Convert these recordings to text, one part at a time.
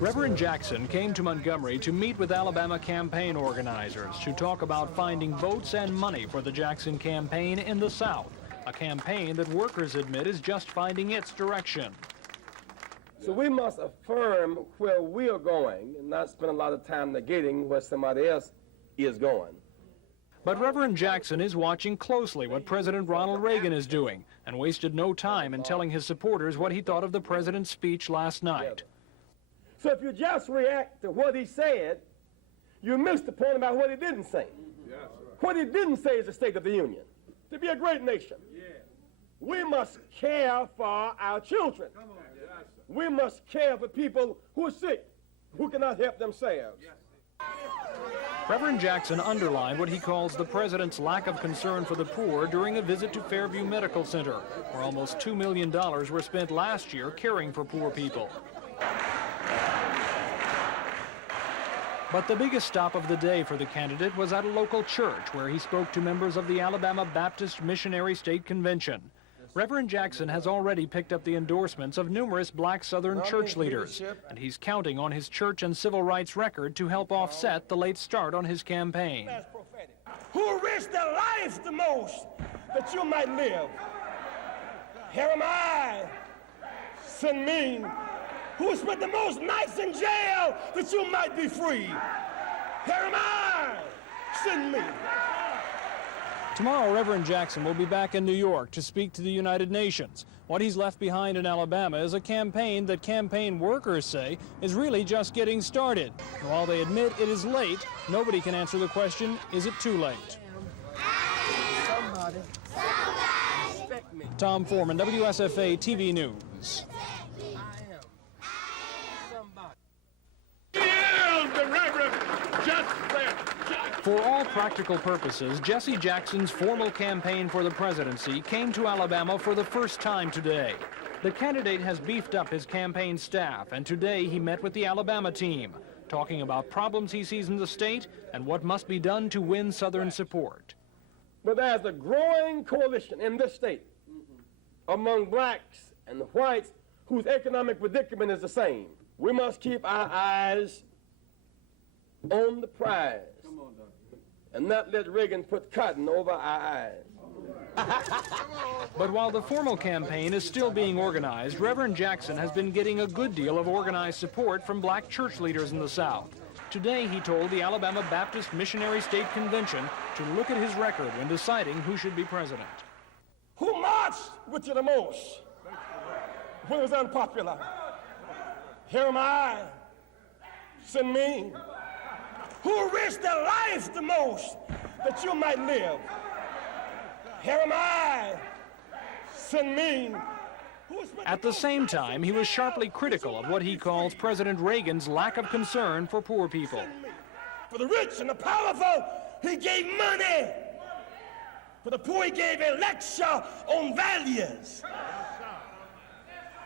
Reverend Jackson came to Montgomery to meet with Alabama campaign organizers to talk about finding votes and money for the Jackson campaign in the South, a campaign that workers admit is just finding its direction. So we must affirm where we are going and not spend a lot of time negating where somebody else is going. But Reverend Jackson is watching closely what President Ronald Reagan is doing and wasted no time in telling his supporters what he thought of the president's speech last night. So if you just react to what he said, you miss the point about what he didn't say. What he didn't say is the state of the union. To be a great nation, we must care for our children. We must care for people who are sick, who cannot help themselves. Reverend Jackson underlined what he calls the president's lack of concern for the poor during a visit to Fairview Medical Center, where almost $2 million were spent last year caring for poor people. But the biggest stop of the day for the candidate was at a local church where he spoke to members of the Alabama Baptist Missionary State Convention. Reverend Jackson has already picked up the endorsements of numerous black Southern church leaders, and he's counting on his church and civil rights record to help offset the late start on his campaign. Who risked their life the most that you might live? Here am I, send me. Who spent the most nights in jail that you might be free? Here am I, send me. Tomorrow, Reverend Jackson will be back in New York to speak to the United Nations. What he's left behind in Alabama is a campaign that campaign workers say is really just getting started. And while they admit it is late, nobody can answer the question, is it too late? Somebody. Tom Foreman, WSFA TV News. For all practical purposes, Jesse Jackson's formal campaign for the presidency came to Alabama for the first time today. The candidate has beefed up his campaign staff, and today he met with the Alabama team, talking about problems he sees in the state and what must be done to win Southern support. But there's a growing coalition in this state among blacks and whites whose economic predicament is the same. We must keep our eyes on the prize and not let Reagan put cotton over our eyes. But while the formal campaign is still being organized, Reverend Jackson has been getting a good deal of organized support from black church leaders in the South. Today, he told the Alabama Baptist Missionary State Convention to look at his record when deciding who should be president. Who marched with you the most when it was unpopular? Here am I, send me. Who risked their life the most that you might live? Here am I, send me. At the same time, he was sharply critical of what he calls President Reagan's lack of concern for poor people. For the rich and the powerful, he gave money. For the poor, he gave a lecture on values.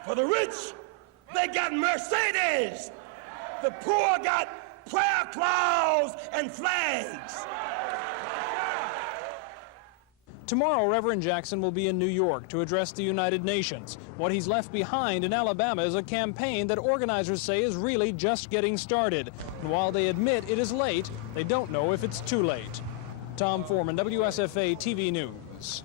For the rich, they got Mercedes. The poor got prayer cloths and flags. Tomorrow, Reverend Jackson will be in New York to address the United Nations. What he's left behind in Alabama is a campaign that organizers say is really just getting started. And while they admit it is late, they don't know if it's too late. Tom Foreman, WSFA TV News.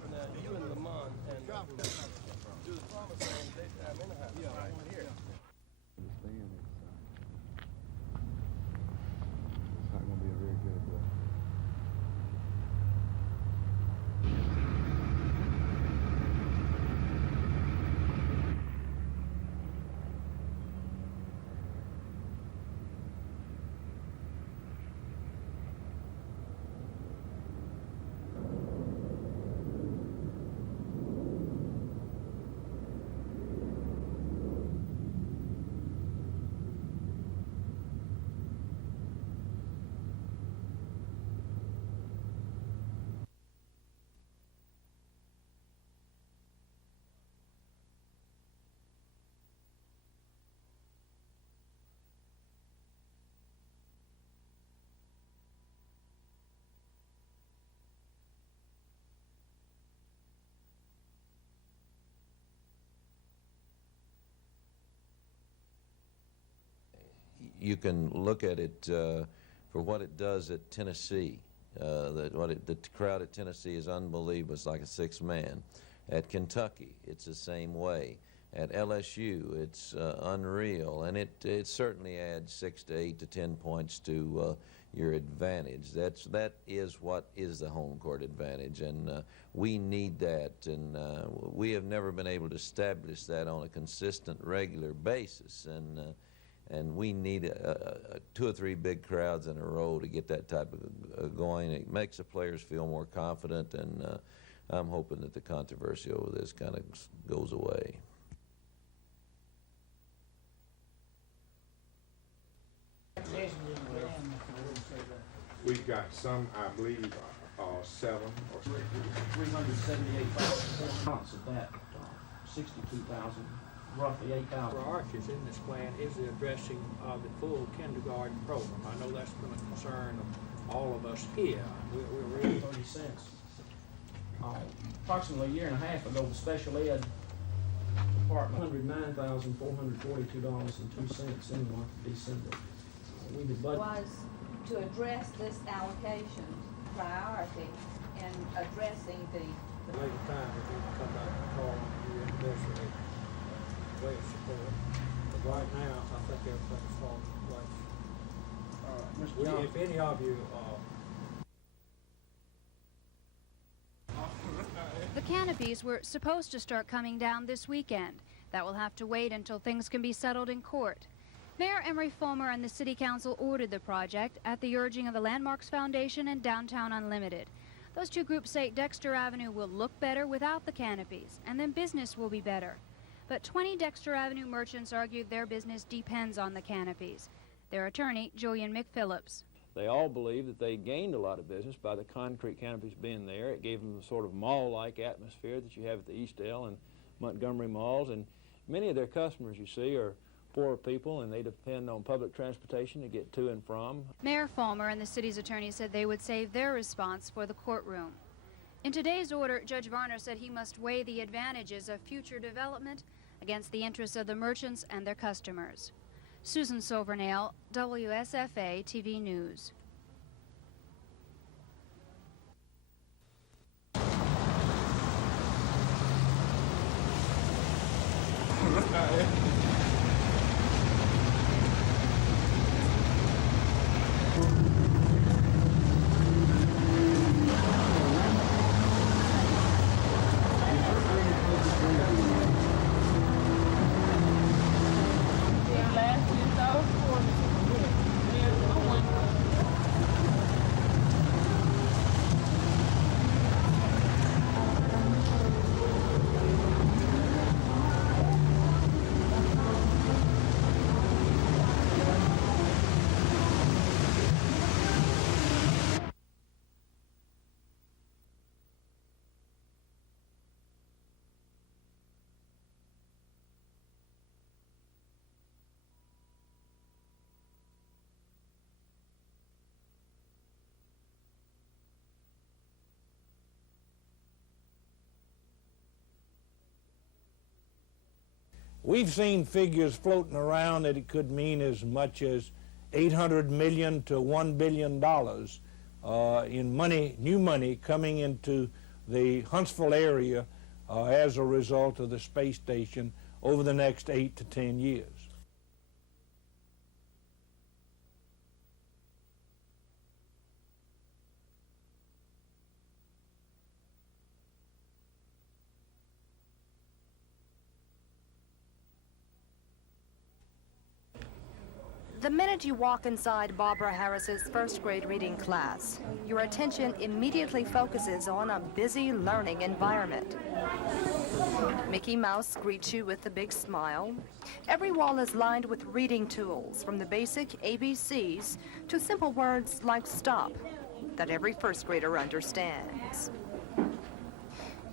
you can look at it for what it does at Tennessee. The crowd at Tennessee is unbelievable. It's like a sixth man. At Kentucky, it's the same way. At LSU, it's unreal, and it certainly adds 6 to 8 to 10 points to your advantage. That is what is the home court advantage, and we need that, and we have never been able to establish that on a consistent, regular basis, and we need 2 or 3 big crowds in a row to get that type of going. It makes the players feel more confident, and I'm hoping that the controversy over this kind of goes away. We've got some, I believe, 7 or 378,000 ounce of that, 62,000, roughly 8,000. For arches in this plan is the addressing of the full kindergarten program. I know that's been a concern of all of us here. We're really 30 cents. Approximately a year and a half ago, the special ed department, $109,442.02 in the month of December. We did budget. Was to address this allocation priority and addressing the later time if we can come back and call on the anniversary way of support. But right now, I think everything's falling in place. Mr. Johnson. If any of you The canopies were supposed to start coming down this weekend. That will have to wait until things can be settled in court. Mayor Emery Fulmer and the City Council ordered the project at the urging of the Landmarks Foundation and Downtown Unlimited. Those two groups say Dexter Avenue will look better without the canopies, and then business will be better. But 20 Dexter Avenue merchants argued their business depends on the canopies. Their attorney, Julian McPhillips. They all believe that they gained a lot of business by the concrete canopies being there. It gave them the sort of mall-like atmosphere that you have at the Eastdale and Montgomery malls. And many of their customers, you see, are poor people, and they depend on public transportation to get to and from. Mayor Fulmer and the city's attorney said they would save their response for the courtroom. In today's order, Judge Varner said he must weigh the advantages of future development against the interests of the merchants and their customers. Susan Silvernail, WSFA TV News. We've seen figures floating around that it could mean as much as $800 million to $1 billion in money, new money coming into the Huntsville area as a result of the space station over the next 8 to 10 years. The minute you walk inside Barbara Harris's first grade reading class, your attention immediately focuses on a busy learning environment. Mickey Mouse greets you with a big smile. Every wall is lined with reading tools, from the basic ABCs to simple words like stop, that every first grader understands.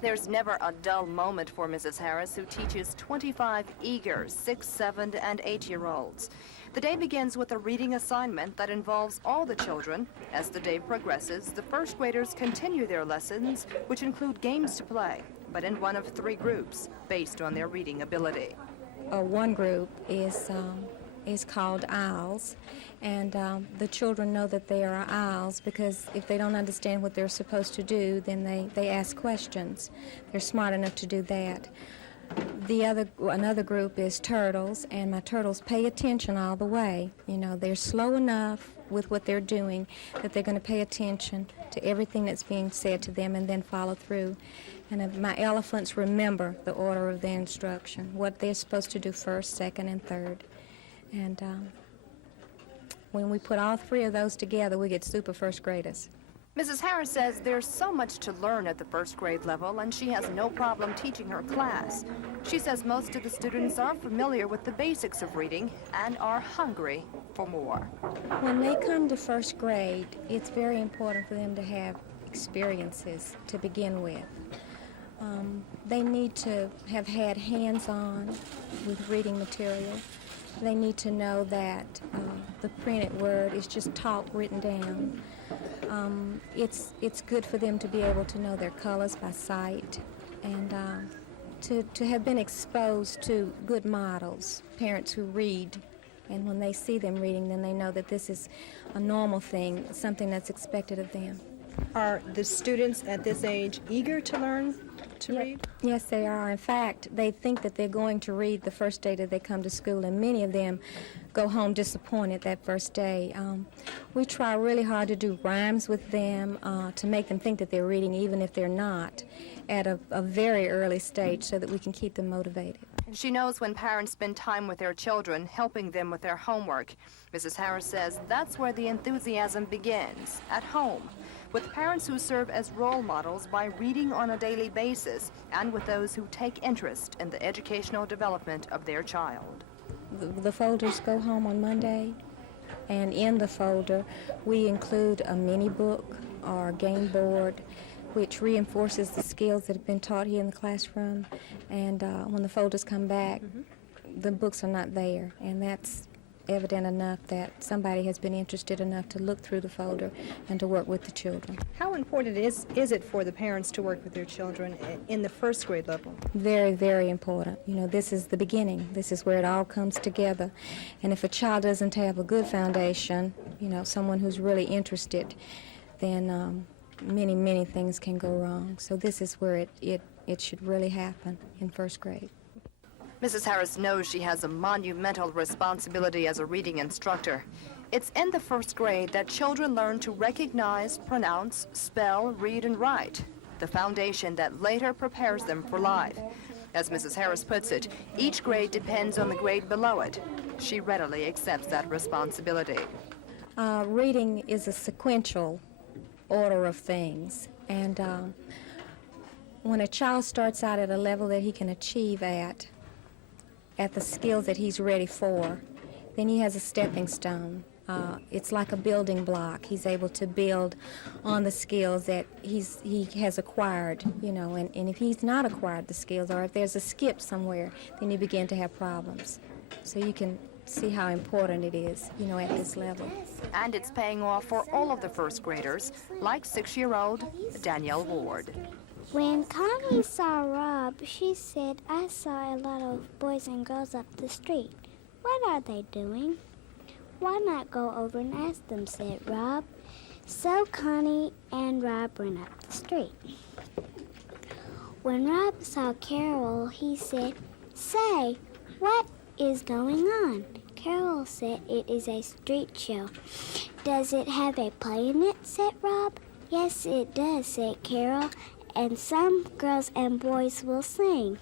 There's never a dull moment for Mrs. Harris, who teaches 25 eager 6-, 7-, and 8-year-olds. The day begins with a reading assignment that involves all the children. As the day progresses, the first graders continue their lessons, which include games to play, but in one of 3 groups, based on their reading ability. One group is is called aisles, and the children know that they are aisles because if they don't understand what they're supposed to do, then they ask questions. They're smart enough to do that. Another group is turtles, and my turtles pay attention all the way. You know, they're slow enough with what they're doing that they're going to pay attention to everything that's being said to them and then follow through. And my elephants remember the order of their instruction, what they're supposed to do first, second, and third. And when we put all three of those together, we get super first graders. Mrs. Harris says there's so much to learn at the first grade level, and she has no problem teaching her class. She says most of the students are familiar with the basics of reading and are hungry for more. When they come to first grade, it's very important for them to have experiences to begin with. They need to have had hands-on with reading material. They need to know that the printed word is just taught written down. It's good for them to be able to know their colors by sight and to have been exposed to good models, parents who read. And when they see them reading, then they know that this is a normal thing, something that's expected of them. Are the students at this age eager to learn to read? Yes, they are. In fact, they think that they're going to read the first day that they come to school, and many of them go home disappointed that first day. We try really hard to do rhymes with them to make them think that they're reading even if they're not at a very early stage so that we can keep them motivated. She knows when parents spend time with their children, helping them with their homework. Mrs. Harris says that's where the enthusiasm begins, at home, with parents who serve as role models by reading on a daily basis and with those who take interest in the educational development of their child. The folders go home on Monday, and in the folder we include a mini book or a game board which reinforces the skills that have been taught here in the classroom, and when the folders come back, the books are not there, and that's evident enough that somebody has been interested enough to look through the folder and to work with the children. How important is it for the parents to work with their children in the first grade level? Very, very important. You know, this is the beginning. This is where it all comes together. And if a child doesn't have a good foundation, you know, someone who's really interested, then many, many things can go wrong. So this is where it should really happen in first grade. Mrs. Harris knows she has a monumental responsibility as a reading instructor. It's in the first grade that children learn to recognize, pronounce, spell, read, and write, the foundation that later prepares them for life. As Mrs. Harris puts it, each grade depends on the grade below it. She readily accepts that responsibility. Reading is a sequential order of things, and when a child starts out at a level that he can achieve at the skills that he's ready for, then he has a stepping stone. It's like a building block. He's able to build on the skills that he has acquired, you know, and if he's not acquired the skills, or if there's a skip somewhere, then you begin to have problems. So you can see how important it is, you know, at this level. And it's paying off for all of the first graders, like 6-year-old Danielle Ward. When Connie saw Rob, she said, "I saw a lot of boys and girls up the street. What are they doing?" "Why not go over and ask them," said Rob. So Connie and Rob went up the street. When Rob saw Carol, he said, "Say, what is going on?" Carol said, "It is a street show." "Does it have a play in it?" said Rob. "Yes, it does," said Carol. "And some girls and boys will sing."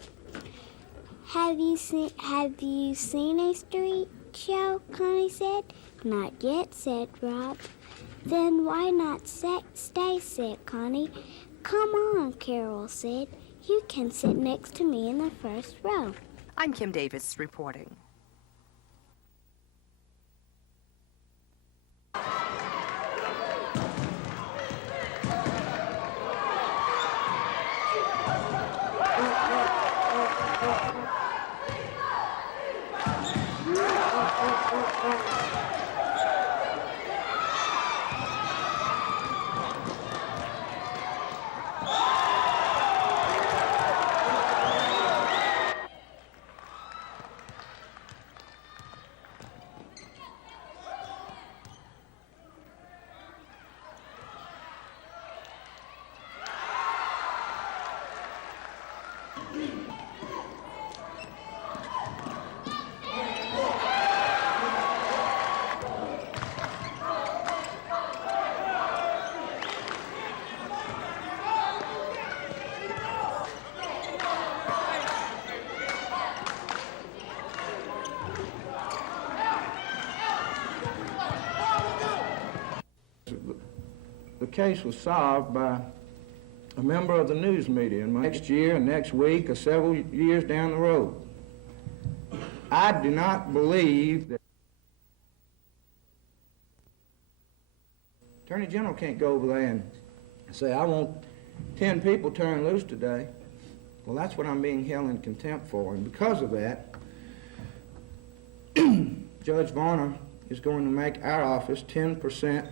Have you seen a street show?" Connie said. "Not yet," said Rob. "Then why not stay?" said Connie. "Come on," Carol said. "You can sit next to me in the first row." I'm Kim Davis reporting. The case was solved by a member of the news media and next year, next week, or several years down the road. I do not believe that Attorney General can't go over there and say, I want 10 people turned loose today. Well, that's what I'm being held in contempt for, and because of that, Judge Varner is going to make our office 10%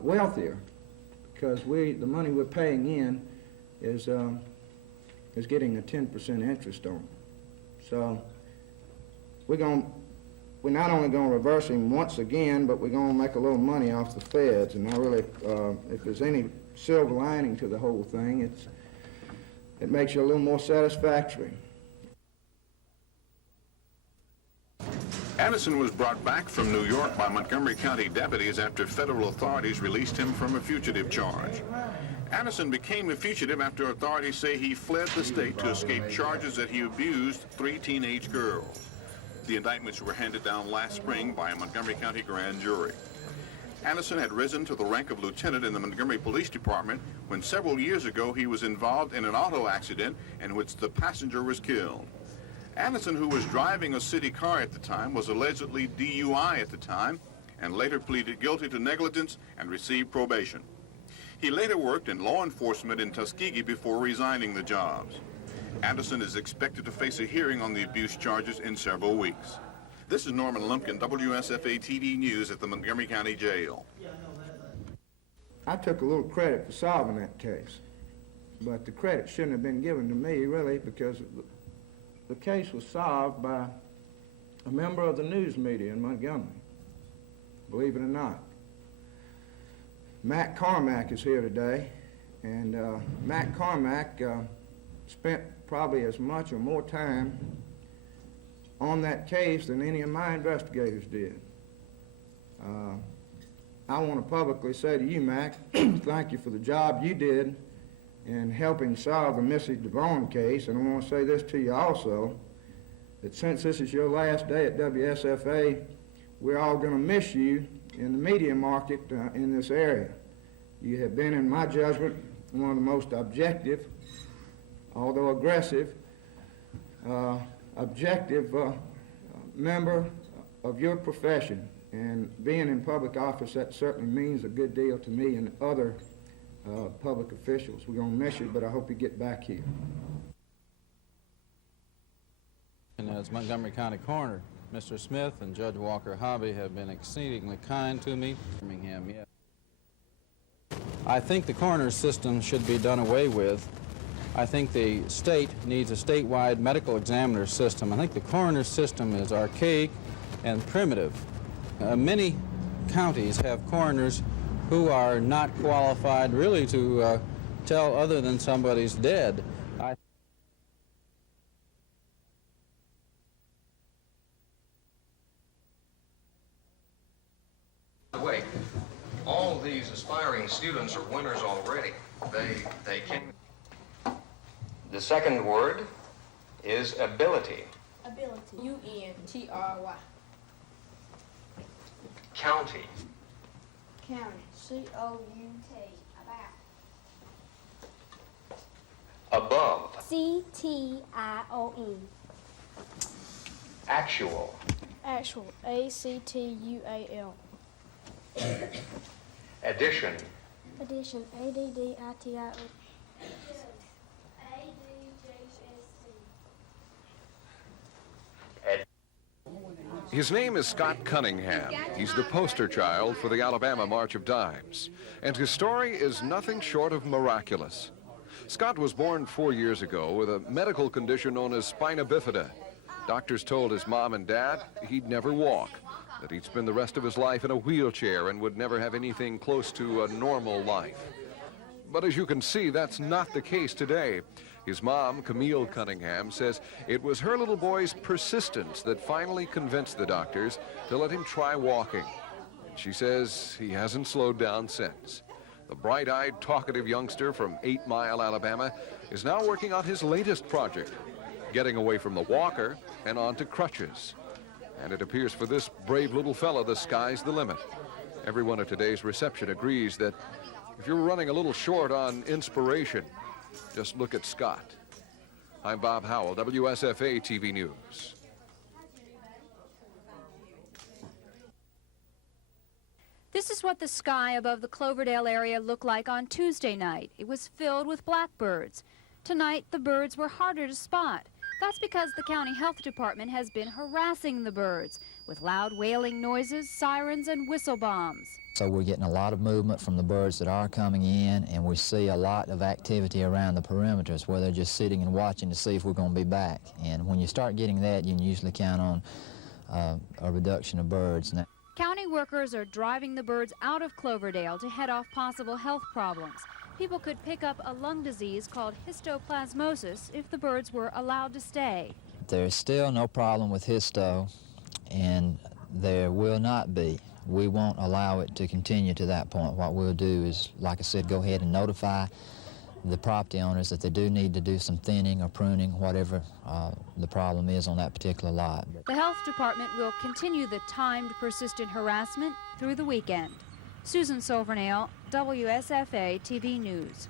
wealthier, because the money we're paying in is getting a 10% interest on it. So we're not only going to reverse him once again, but we're going to make a little money off the feds. And I really, if there's any silver lining to the whole thing, it makes you a little more satisfactory. Addison was brought back from New York by Montgomery County deputies after federal authorities released him from a fugitive charge. Addison became a fugitive after authorities say he fled the state to escape charges that he abused 3 teenage girls. The indictments were handed down last spring by a Montgomery County grand jury. Addison had risen to the rank of lieutenant in the Montgomery Police Department when several years ago he was involved in an auto accident in which the passenger was killed. Addison, who was driving a city car at the time, was allegedly DUI at the time and later pleaded guilty to negligence and received probation. He later worked in law enforcement in Tuskegee before resigning the jobs. Addison is expected to face a hearing on the abuse charges in several weeks. This is Norman Lumpkin, WSFA TV News at the Montgomery County Jail. I took a little credit for solving that case, but the credit shouldn't have been given to me, really, because the case was solved by a member of the news media in Montgomery, believe it or not. Matt Carmack is here today, and Matt Carmack spent probably as much or more time on that case than any of my investigators did. I want to publicly say to you, Mac, thank you for the job you did in helping solve the Missy DeVaughn case, and I want to say this to you also, that since this is your last day at WSFA, we're all going to miss you in the media market in this area. You have been, in my judgment, one of the most objective, although aggressive, member of your profession. And being in public office, that certainly means a good deal to me and other public officials. We're going to miss you, but I hope you get back here. And as Montgomery County Coroner, Mr. Smith and Judge Walker Hobby have been exceedingly kind to me. I think the coroner's system should be done away with. I think the state needs a statewide medical examiner system. I think the coroner's system is archaic and primitive. Many counties have coroners who are not qualified really to tell other than somebody's dead. Wait, all these aspiring students are winners already. They can. The second word is ability. Ability. U-N-T-R-Y. County. County. C-O-U-T. Above. C-T-I-O-N. Actual. Actual. A-C-T-U-A-L. Addition. Addition. A-D-D-I-T-I-O. His name is Scott Cunningham. He's the poster child for the Alabama March of Dimes. And his story is nothing short of miraculous. Scott was born 4 years ago with a medical condition known as spina bifida. Doctors told his mom and dad he'd never walk, that he'd spend the rest of his life in a wheelchair and would never have anything close to a normal life. But as you can see, that's not the case today. His mom, Camille Cunningham, says it was her little boy's persistence that finally convinced the doctors to let him try walking. She says he hasn't slowed down since. The bright-eyed, talkative youngster from 8 Mile, Alabama, is now working on his latest project, getting away from the walker and onto crutches. And it appears for this brave little fella, the sky's the limit. Everyone at today's reception agrees that if you're running a little short on inspiration, just look at Scott. I'm Bob Howell, WSFA TV News. This is what the sky above the Cloverdale area looked like on Tuesday night. It was filled with blackbirds. Tonight, the birds were harder to spot. That's because the county health department has been harassing the birds with loud wailing noises, sirens, and whistle bombs. So we're getting a lot of movement from the birds that are coming in, and we see a lot of activity around the perimeters where they're just sitting and watching to see if we're going to be back. And when you start getting that, you can usually count on a reduction of birds. Now, county workers are driving the birds out of Cloverdale to head off possible health problems. People could pick up a lung disease called histoplasmosis if the birds were allowed to stay. there's still no problem with histo, and there will not be. We won't allow it to continue to that point. What we'll do is, like I said, go ahead and notify the property owners that they do need to do some thinning or pruning, whatever the problem is on that particular lot. The health department will continue the timed, persistent harassment through the weekend. Susan Silvernail, WSFA TV News.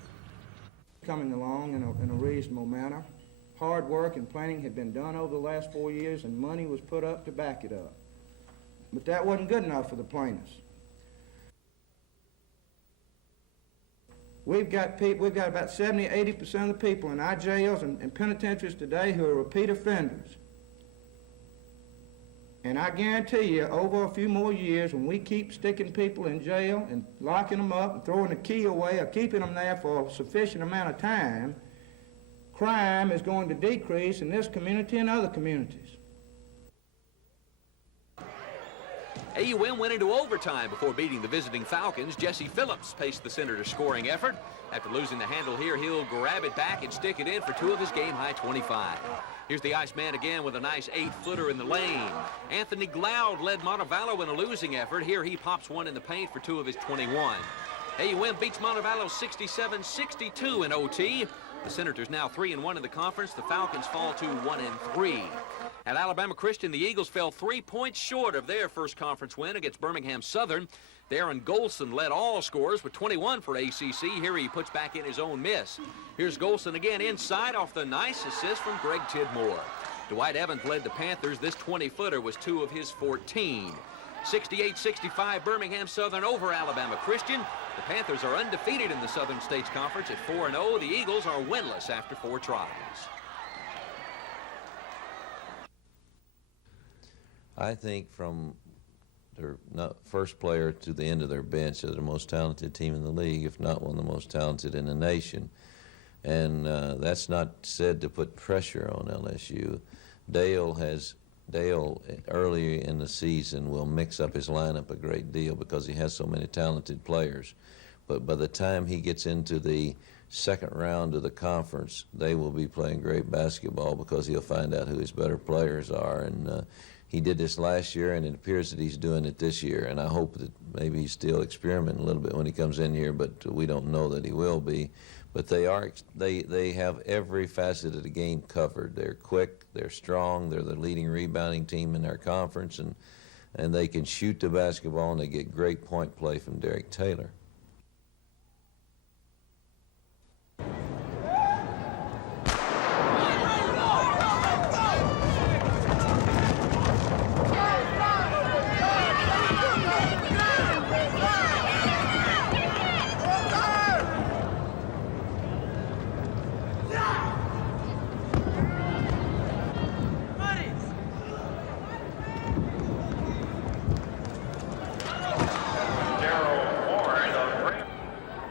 Coming along in a reasonable manner. Hard work and planning had been done over the last 4 years, and money was put up to back it up. But that wasn't good enough for the plaintiffs. We've got about 70, 80% of the people in our jails and penitentiaries today who are repeat offenders. And I guarantee you, over a few more years, when we keep sticking people in jail and locking them up and throwing the key away or keeping them there for a sufficient amount of time, crime is going to decrease in this community and other communities. AUM went into overtime before beating the visiting Falcons. Jesse Phillips paced the Senator's scoring effort. After losing the handle here, he'll grab it back and stick it in for 2 of his game-high 25. Here's the Iceman again with a nice 8-footer in the lane. Anthony Glaude led Montevallo in a losing effort. Here he pops one in the paint for 2 of his 21. AUM beats Montevallo 67-62 in OT. The Senators now 3-1 in the conference. The Falcons fall to 1-3. At Alabama Christian, the Eagles fell 3 points short of their first conference win against Birmingham Southern. Darren Golson led all scorers with 21 for ACC. Here he puts back in his own miss. Here's Golson again inside off the nice assist from Greg Tidmore. Dwight Evans led the Panthers. This 20-footer was 2 of his 14. 68-65 Birmingham Southern over Alabama Christian. The Panthers are undefeated in the Southern States Conference at 4-0. The Eagles are winless after 4 tries. I think from their first player to the end of their bench, they're the most talented team in the league, if not one of the most talented in the nation. And that's not said to put pressure on LSU. Dale early in the season will mix up his lineup a great deal because he has so many talented players. But by the time he gets into the second round of the conference, they will be playing great basketball because he'll find out who his better players are. And he did this last year, and it appears that he's doing it this year. And I hope that maybe he's still experimenting a little bit when he comes in here, but we don't know that he will be. But they have every facet of the game covered. They're quick, they're strong, they're the leading rebounding team in their conference, and they can shoot the basketball, and they get great point play from Derek Taylor.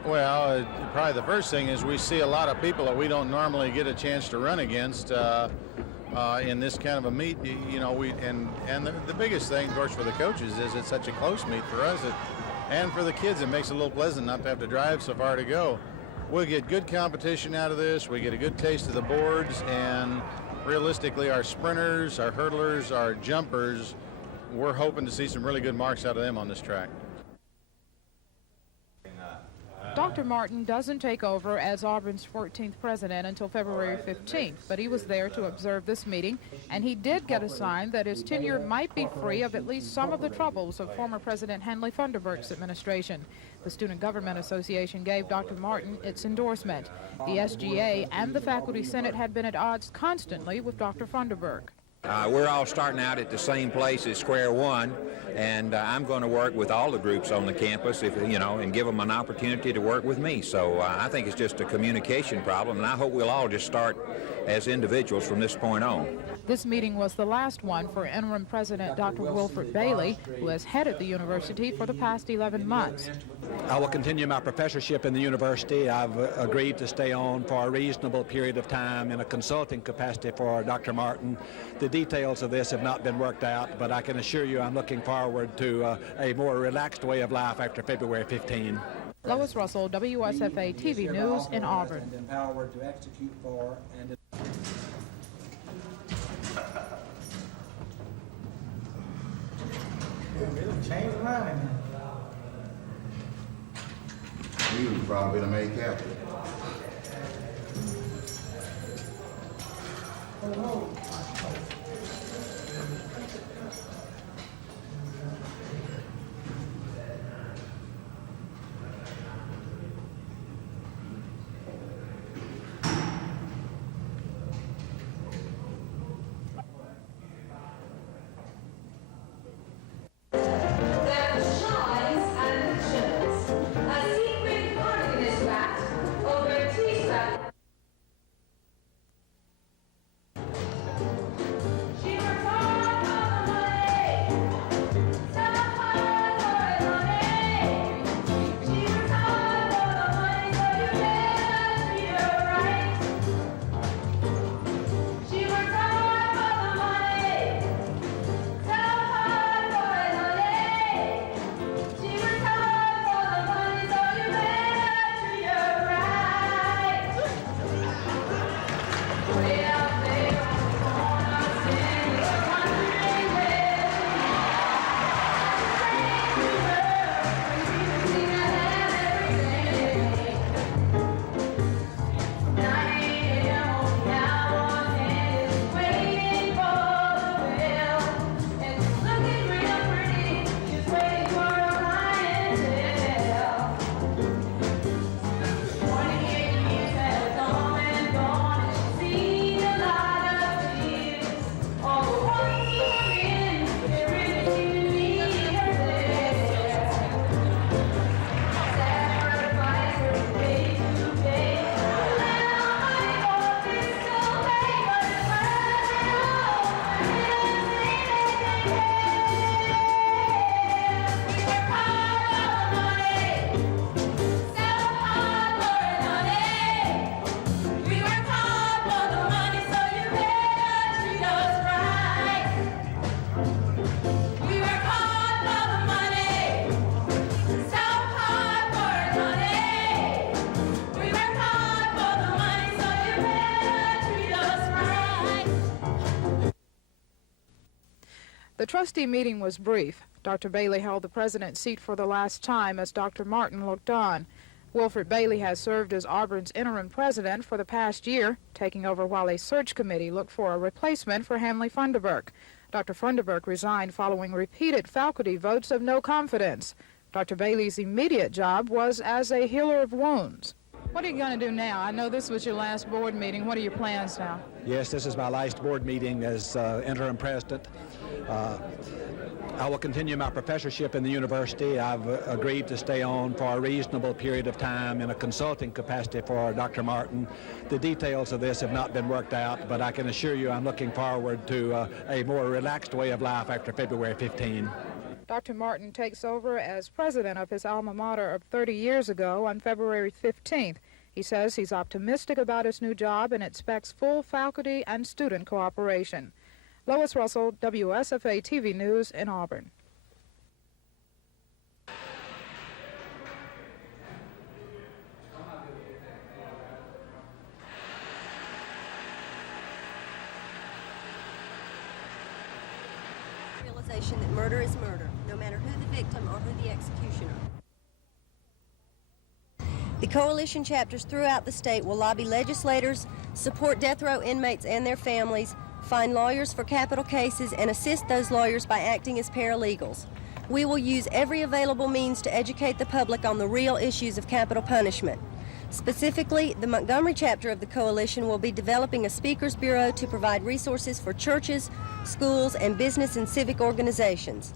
Well, probably the first thing is we see a lot of people that we don't normally get a chance to run against in this kind of a meet. You know, the biggest thing, of course, for the coaches is it's such a close meet for us, and for the kids, it makes it a little pleasant not to have to drive so far to go. we'll get good competition out of this. We get a good taste of the boards, and realistically, our sprinters, our hurdlers, our jumpers, we're hoping to see some really good marks out of them on this track. Dr. Martin doesn't take over as Auburn's 14th president until February 15th, but he was there to observe this meeting, and he did get a sign that his tenure might be free of at least some of the troubles of former President Henley Funderburk's administration. The Student Government Association gave Dr. Martin its endorsement. The SGA and the Faculty Senate had been at odds constantly with Dr. Funderburk. We're all starting out at the same place as square one, and I'm going to work with all the groups on the campus, and give them an opportunity to work with me. So I think it's just a communication problem, and I hope we'll all just start as individuals from this point on. This meeting was the last one for interim president Dr. Wilfred Bailey, who has headed the university for the past 11 months. I will continue my professorship in the university. I've agreed to stay on for a reasonable period of time in a consulting capacity for Dr. Martin. The details of this have not been worked out, but I can assure you I'm looking forward to a more relaxed way of life after February 15. Lois Russell, WSFA TV News in Auburn. Empowered to execute for and Change money. You probably the main captain. The trustee meeting was brief. Dr. Bailey held the president's seat for the last time as Dr. Martin looked on. Wilfred Bailey has served as Auburn's interim president for the past year, taking over while a search committee looked for a replacement for Henley Funderburk. Dr. Funderburk resigned following repeated faculty votes of no confidence. Dr. Bailey's immediate job was as a healer of wounds. What are you going to do now? I know this was your last board meeting. What are your plans now? Yes, this is my last board meeting as interim president. I will continue my professorship in the university. I've agreed to stay on for a reasonable period of time in a consulting capacity for Dr. Martin. The details of this have not been worked out, but I can assure you I'm looking forward to a more relaxed way of life after February 15. Dr. Martin takes over as president of his alma mater of 30 years ago on February 15th. He says he's optimistic about his new job and expects full faculty and student cooperation. Lois Russell, WSFA TV News in Auburn. recognition that murder is murder, no matter who the victim or who the executioner. The coalition chapters throughout the state will lobby legislators, support death row inmates and their families, find lawyers for capital cases, and assist those lawyers by acting as paralegals. We will use every available means to educate the public on the real issues of capital punishment. Specifically, the Montgomery chapter of the coalition will be developing a speakers bureau to provide resources for churches, schools, and business and civic organizations.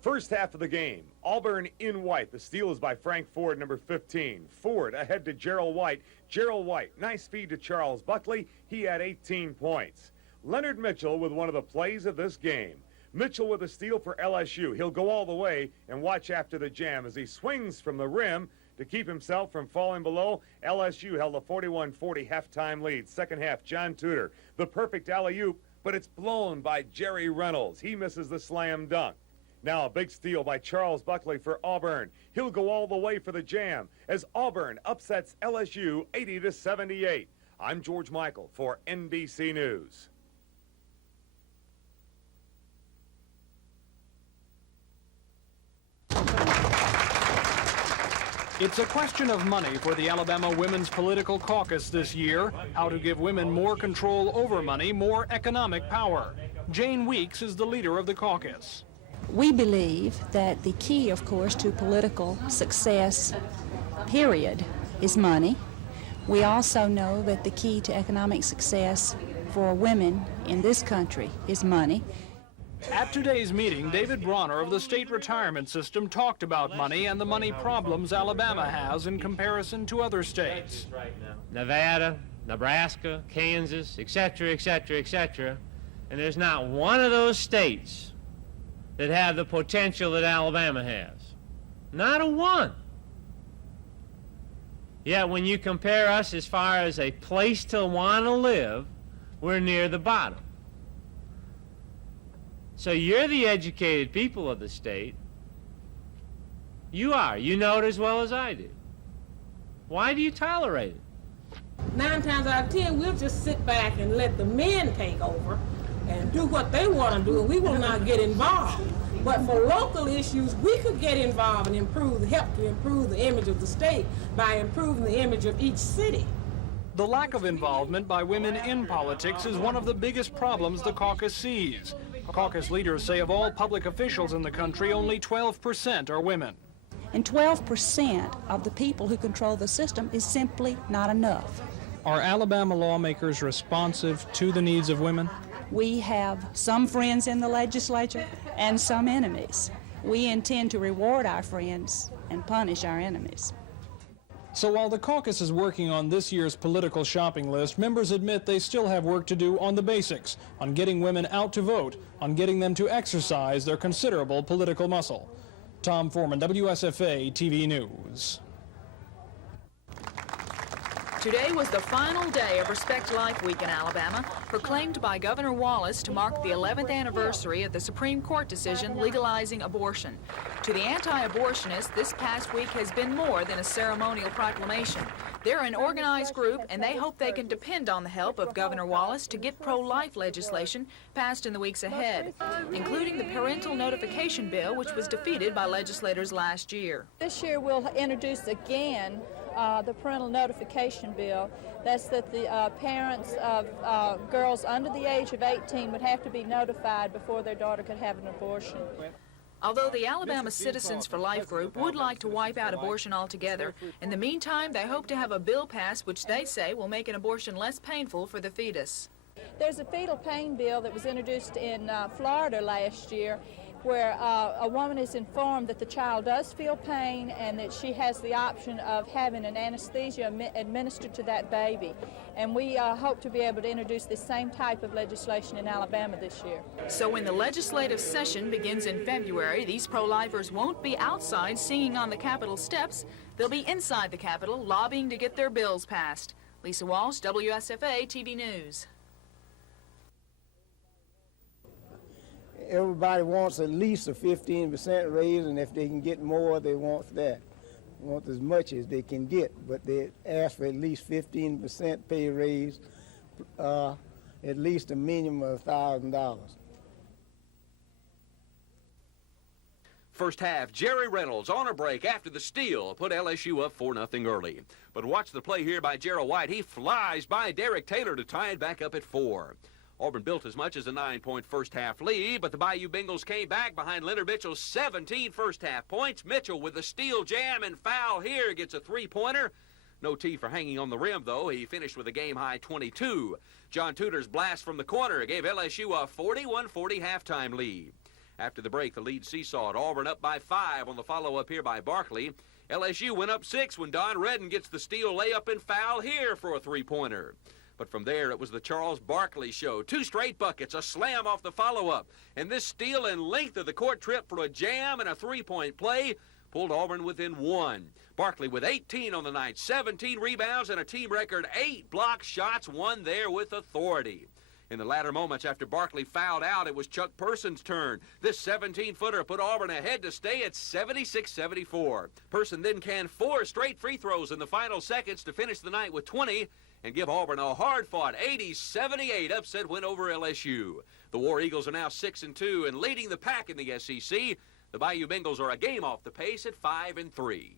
First half of the game, Auburn in white. The steal is by Frank Ford, number 15. Ford ahead to Gerald White. Gerald White, nice feed to Charles Buckley. He had 18 points. Leonard Mitchell with one of the plays of this game. Mitchell with a steal for LSU. He'll go all the way and watch after the jam as he swings from the rim to keep himself from falling below. LSU held a 41-40 halftime lead. Second half, John Tudor, the perfect alley-oop, but it's blown by Jerry Reynolds. He misses the slam dunk. Now a big steal by Charles Buckley for Auburn. He'll go all the way for the jam as Auburn upsets LSU 80-78. I'm George Michael for NBC News. It's a question of money for the Alabama Women's Political Caucus this year. How to give women more control over money, more economic power. Jane Weeks is the leader of the caucus. We believe that the key, of course, to political success, period, is money. We also know that the key to economic success for women in this country is money. At today's meeting, David Bronner of the state retirement system talked about money and the money problems Alabama has in comparison to other states. Nevada, Nebraska, Kansas, etc., etc., etc. And there's not one of those states that have the potential that Alabama has. Not a one. Yet when you compare us as far as a place to want to live, we're near the bottom. So you're the educated people of the state. You are. You know it as well as I do. Why do you tolerate it? 9 times out of 10, we'll just sit back and let the men take over and do what they want to do, and we will not get involved. But for local issues, we could get involved and help to improve the image of the state by improving the image of each city. The lack of involvement by women in politics is one of the biggest problems the caucus sees. Caucus leaders say of all public officials in the country, only 12% are women. And 12% of the people who control the system is simply not enough. Are Alabama lawmakers responsive to the needs of women? We have some friends in the legislature and some enemies. We intend to reward our friends and punish our enemies. So while the caucus is working on this year's political shopping list, members admit they still have work to do on the basics, on getting women out to vote, on getting them to exercise their considerable political muscle. Tom Foreman, WSFA TV News. Today was the final day of Respect Life Week in Alabama, proclaimed by Governor Wallace to mark the 11th anniversary of the Supreme Court decision legalizing abortion. To the anti-abortionists, this past week has been more than a ceremonial proclamation. They're an organized group, and they hope they can depend on the help of Governor Wallace to get pro-life legislation passed in the weeks ahead, including the parental notification bill, which was defeated by legislators last year. This year we'll introduce again the parental notification bill. That's that the parents of girls under the age of 18 would have to be notified before their daughter could have an abortion. Although the Alabama Citizens for Life group would like to wipe out abortion altogether, in the meantime they hope to have a bill passed which they say will make an abortion less painful for the fetus. There's a fetal pain bill that was introduced in Florida last year, where a woman is informed that the child does feel pain and that she has the option of having an anesthesia administered to that baby. And we hope to be able to introduce the same type of legislation in Alabama this year. So when the legislative session begins in February, these pro-lifers won't be outside singing on the Capitol steps. They'll be inside the Capitol lobbying to get their bills passed. Lisa Walsh, WSFA TV News. Everybody wants at least a 15% raise, and if they can get more, they want that. They want as much as they can get, but they ask for at least 15% pay raise, at least a minimum of $1,000. First half, Jerry Reynolds on a break after the steal put LSU up 4-0 early. But watch the play here by Gerald White. He flies by Derek Taylor to tie it back up at 4. Auburn built as much as a 9-point first-half lead, but the Bayou Bengals came back behind Leonard Mitchell's 17 first-half points. Mitchell with the steal jam and foul here gets a three-pointer. No T for hanging on the rim, though. He finished with a game-high 22. John Tudor's blast from the corner gave LSU a 41-40 halftime lead. After the break, the lead seesawed. Auburn up by 5 on the follow-up here by Barkley. LSU went up 6 when Don Redden gets the steal layup and foul here for a three-pointer. But from there, it was the Charles Barkley show. 2 straight buckets, a slam off the follow-up. And this steal and length of the court trip for a jam and a three-point play pulled Auburn within 1. Barkley with 18 on the night, 17 rebounds, and a team record 8 block shots, won there with authority. In the latter moments after Barkley fouled out, it was Chuck Person's turn. This 17-footer put Auburn ahead to stay at 76-74. Person then canned 4 straight free throws in the final seconds to finish the night with 20 and give Auburn a hard-fought 80-78 upset win over LSU. The War Eagles are now 6-2 and leading the pack in the SEC. The Bayou Bengals are a game off the pace at 5-3.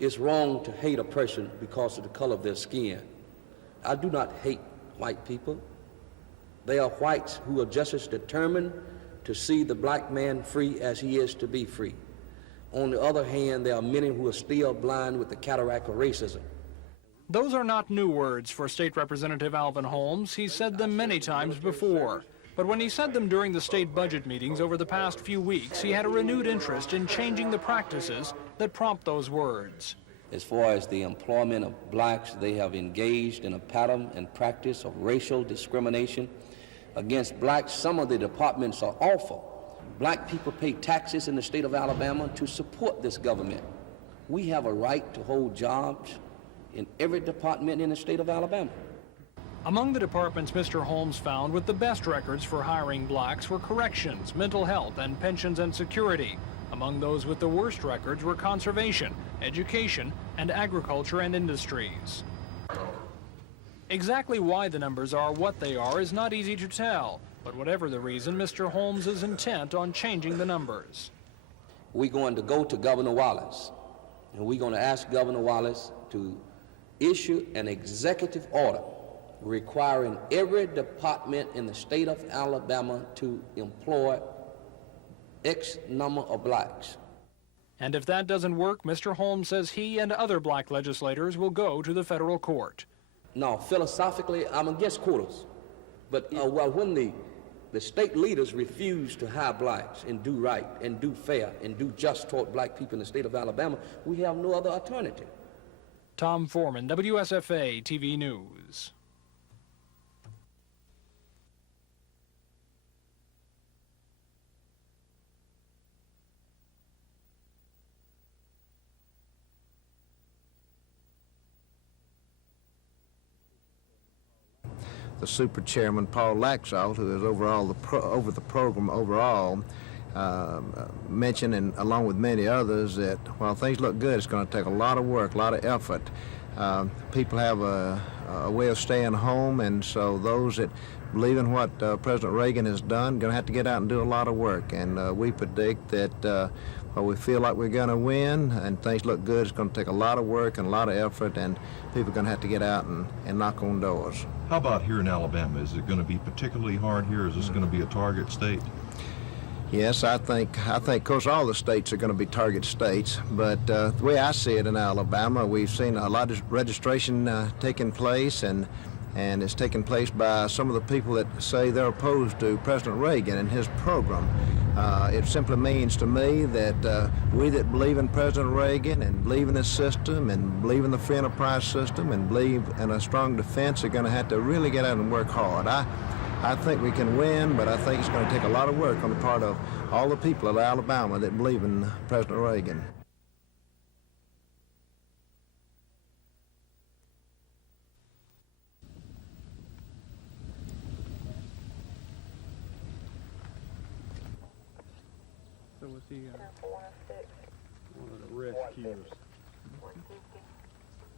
It's wrong to hate a person because of the color of their skin. I do not hate white people. They are whites who are just as determined to see the black man free as he is to be free. On the other hand, there are many who are still blind with the cataract of racism. Those are not new words for State Representative Alvin Holmes. He's said them many times before. But when he said them during the state budget meetings over the past few weeks, he had a renewed interest in changing the practices that prompt those words. As far as the employment of blacks, they have engaged in a pattern and practice of racial discrimination against blacks. Some of the departments are awful. Black people pay taxes in the state of Alabama to support this government. We have a right to hold jobs in every department in the state of Alabama. Among the departments Mr. Holmes found with the best records for hiring blacks were corrections, mental health, and pensions and security. Among those with the worst records were conservation, education, and agriculture and industries. Exactly why the numbers are what they are is not easy to tell, but whatever the reason, Mr. Holmes is intent on changing the numbers. We're going to go to Governor Wallace, and we're going to ask Governor Wallace to issue an executive order requiring every department in the state of Alabama to employ X number of blacks. And if that doesn't work, Mr. Holmes says he and other black legislators will go to the federal court. Now, philosophically, I'm against quotas. But well, when the state leaders refuse to hire blacks and do right and do fair and do just toward black people in the state of Alabama, we have no other alternative. Tom Foreman, WSFA TV News. The super chairman, Paul Laxalt, who is over the program overall, mentioned, and along with many others, that while things look good, it's going to take a lot of work, a lot of effort. People have a way of staying home, and so those that believe in what President Reagan has done are going to have to get out and do a lot of work. And we predict that while we feel like we're going to win and things look good, it's going to take a lot of work and a lot of effort, and people are going to have to get out and knock on doors. How about here in Alabama? Is it going to be particularly hard here? Is this going to be a target state? Yes, I think, of course, all the states are going to be target states, but the way I see it in Alabama, we've seen a lot of registration taking place, and it's taking place by some of the people that say they're opposed to President Reagan and his program. It simply means to me that we that believe in President Reagan and believe in his system and believe in the free enterprise system and believe in a strong defense are going to have to really get out and work hard. I think we can win, but I think it's going to take a lot of work on the part of all the people of Alabama that believe in President Reagan. So was he, Risk cues.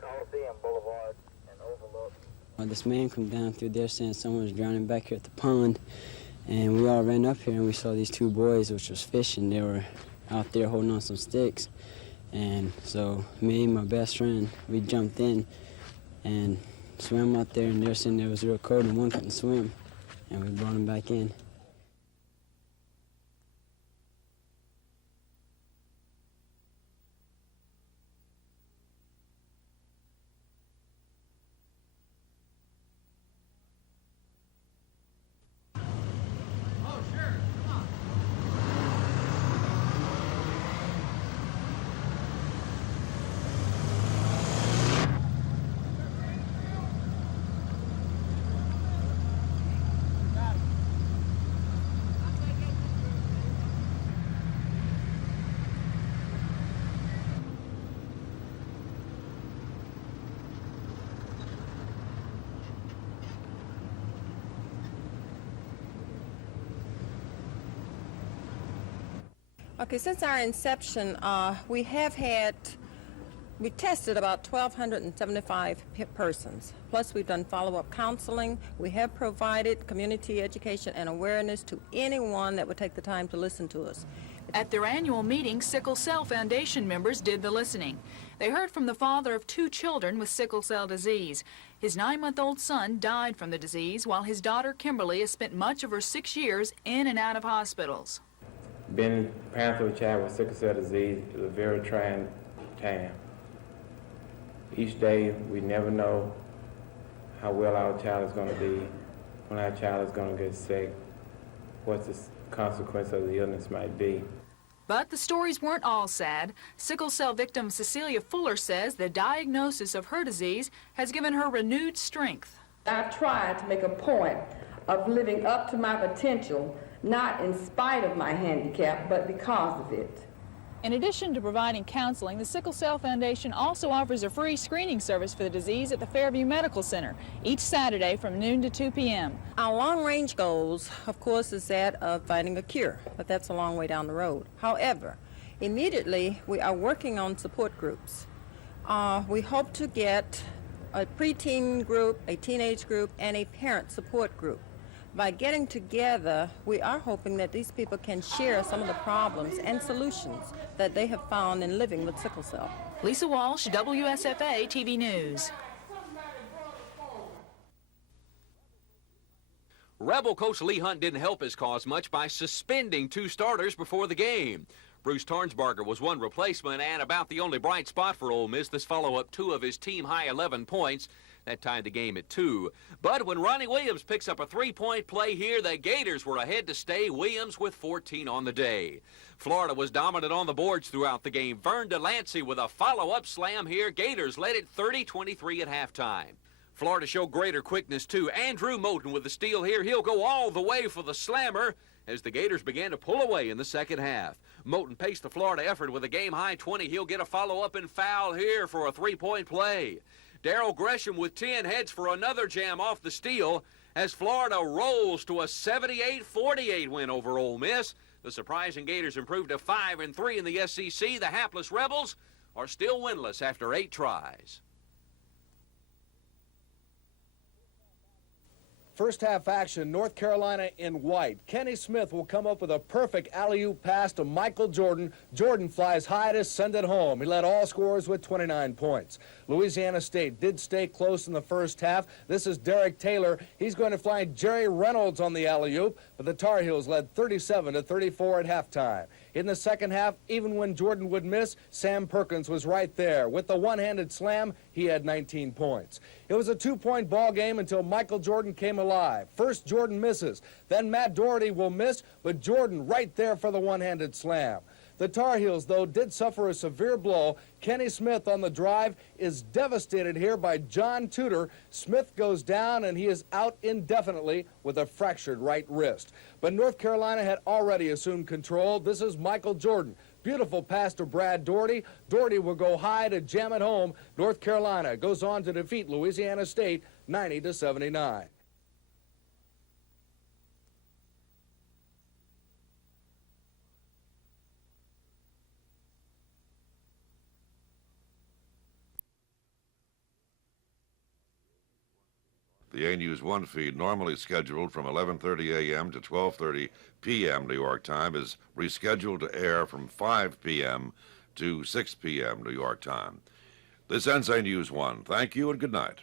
Coliseum Boulevard and Overlook. This man come down through there saying someone was drowning back here at the pond, and we all ran up here and we saw these two boys which was fishing. They were out there holding on some sticks, and so me and my best friend, we jumped in and swam out there, and they were saying it was real cold and one couldn't swim, and we brought him back in. Okay, since our inception, we tested about 1,275 persons. Plus, we've done follow-up counseling. We have provided community education and awareness to anyone that would take the time to listen to us. At their annual meeting, Sickle Cell Foundation members did the listening. They heard from the father of 2 children with sickle cell disease. His 9-month-old son died from the disease, while his daughter Kimberly has spent much of her 6 years in and out of hospitals. Being parents of a child with sickle cell disease is a very trying time. Each day, we never know how well our child is going to be, when our child is going to get sick, what the consequence of the illness might be. But the stories weren't all sad. Sickle cell victim Cecilia Fuller says the diagnosis of her disease has given her renewed strength. I try to make a point of living up to my potential, not in spite of my handicap, but because of it. In addition to providing counseling, the Sickle Cell Foundation also offers a free screening service for the disease at the Fairview Medical Center each Saturday from noon to 2 p.m. Our long-range goals, of course, is that of finding a cure, but that's a long way down the road. However, immediately we are working on support groups. We hope to get a preteen group, a teenage group, and a parent support group. By getting together, we are hoping that these people can share some of the problems and solutions that they have found in living with sickle cell. Lisa Walsh, WSFA TV News. Rebel coach Lee Hunt didn't help his cause much by suspending 2 starters before the game. Bruce Tarnsbarger was one replacement and about the only bright spot for Ole Miss this follow-up 2 of his team-high 11 points. That tied the game at 2. But when Ronnie Williams picks up a 3-point play here, the Gators were ahead to stay. Williams with 14 on the day. Florida was dominant on the boards throughout the game. Vern Delancey with a follow-up slam here. Gators led it 30-23 at halftime. Florida showed greater quickness, too. Andrew Moten with the steal here. He'll go all the way for the slammer as the Gators began to pull away in the second half. Moten paced the Florida effort with a game-high 20. He'll get a follow-up and foul here for a 3-point play. Darrell Gresham with 10 heads for another jam off the steal as Florida rolls to a 78-48 win over Ole Miss. The surprising Gators improved to 5-3 in the SEC. The hapless Rebels are still winless after 8 tries. First half action, North Carolina in white. Kenny Smith will come up with a perfect alley-oop pass to Michael Jordan. Jordan flies high to send it home. He led all scorers with 29 points. Louisiana State did stay close in the first half. This is Derek Taylor. He's going to find Jerry Reynolds on the alley-oop, but the Tar Heels led 37-34 at halftime. In the second half, even when Jordan would miss, Sam Perkins was right there. With the one-handed slam, he had 19 points. It was a 2-point ball game until Michael Jordan came alive. First, Jordan misses. Then Matt Doherty will miss, but Jordan right there for the one-handed slam. The Tar Heels, though, did suffer a severe blow. Kenny Smith on the drive is devastated here by John Tudor. Smith goes down, and he is out indefinitely with a fractured right wrist. But North Carolina had already assumed control. This is Michael Jordan. Beautiful pass to Brad Doherty. Doherty will go high to jam it home. North Carolina goes on to defeat Louisiana State 90-79. The A News 1 feed, normally scheduled from 11:30 a.m. to 12:30 p.m. New York time, is rescheduled to air from 5 p.m. to 6 p.m. New York time. This ends A News 1. Thank you and good night.